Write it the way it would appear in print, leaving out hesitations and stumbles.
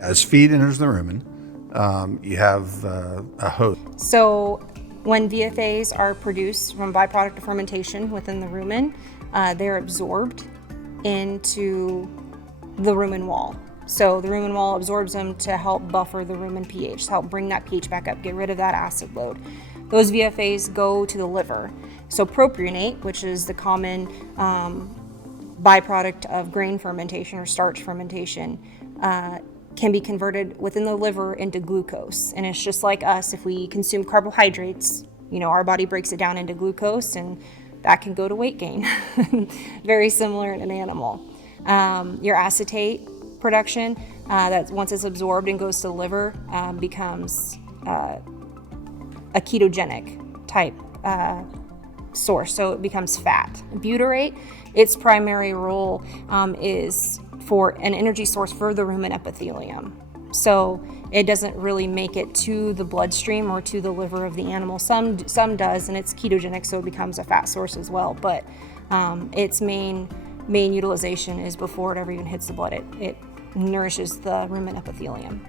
As feed enters the rumen, you have a host. So when VFAs are produced from byproduct of fermentation within the rumen, they're absorbed into the rumen wall. So the rumen wall absorbs them to help buffer the rumen pH, to help bring that pH back up, get rid of that acid load. Those VFAs go to the liver. So propionate, which is the common byproduct of grain fermentation or starch fermentation, can be converted within the liver into glucose. And it's just like us, if we consume carbohydrates, our body breaks it down into glucose, and that can go to weight gain. Very similar in an animal. Your acetate production, that once it's absorbed and goes to the liver, becomes a ketogenic type source, so it becomes fat. Butyrate, its primary role is for an energy source for the rumen epithelium. So it doesn't really make it to the bloodstream or to the liver of the animal. Some does, and it's ketogenic, so it becomes a fat source as well. But its main utilization is before it ever even hits the blood. It nourishes the rumen epithelium.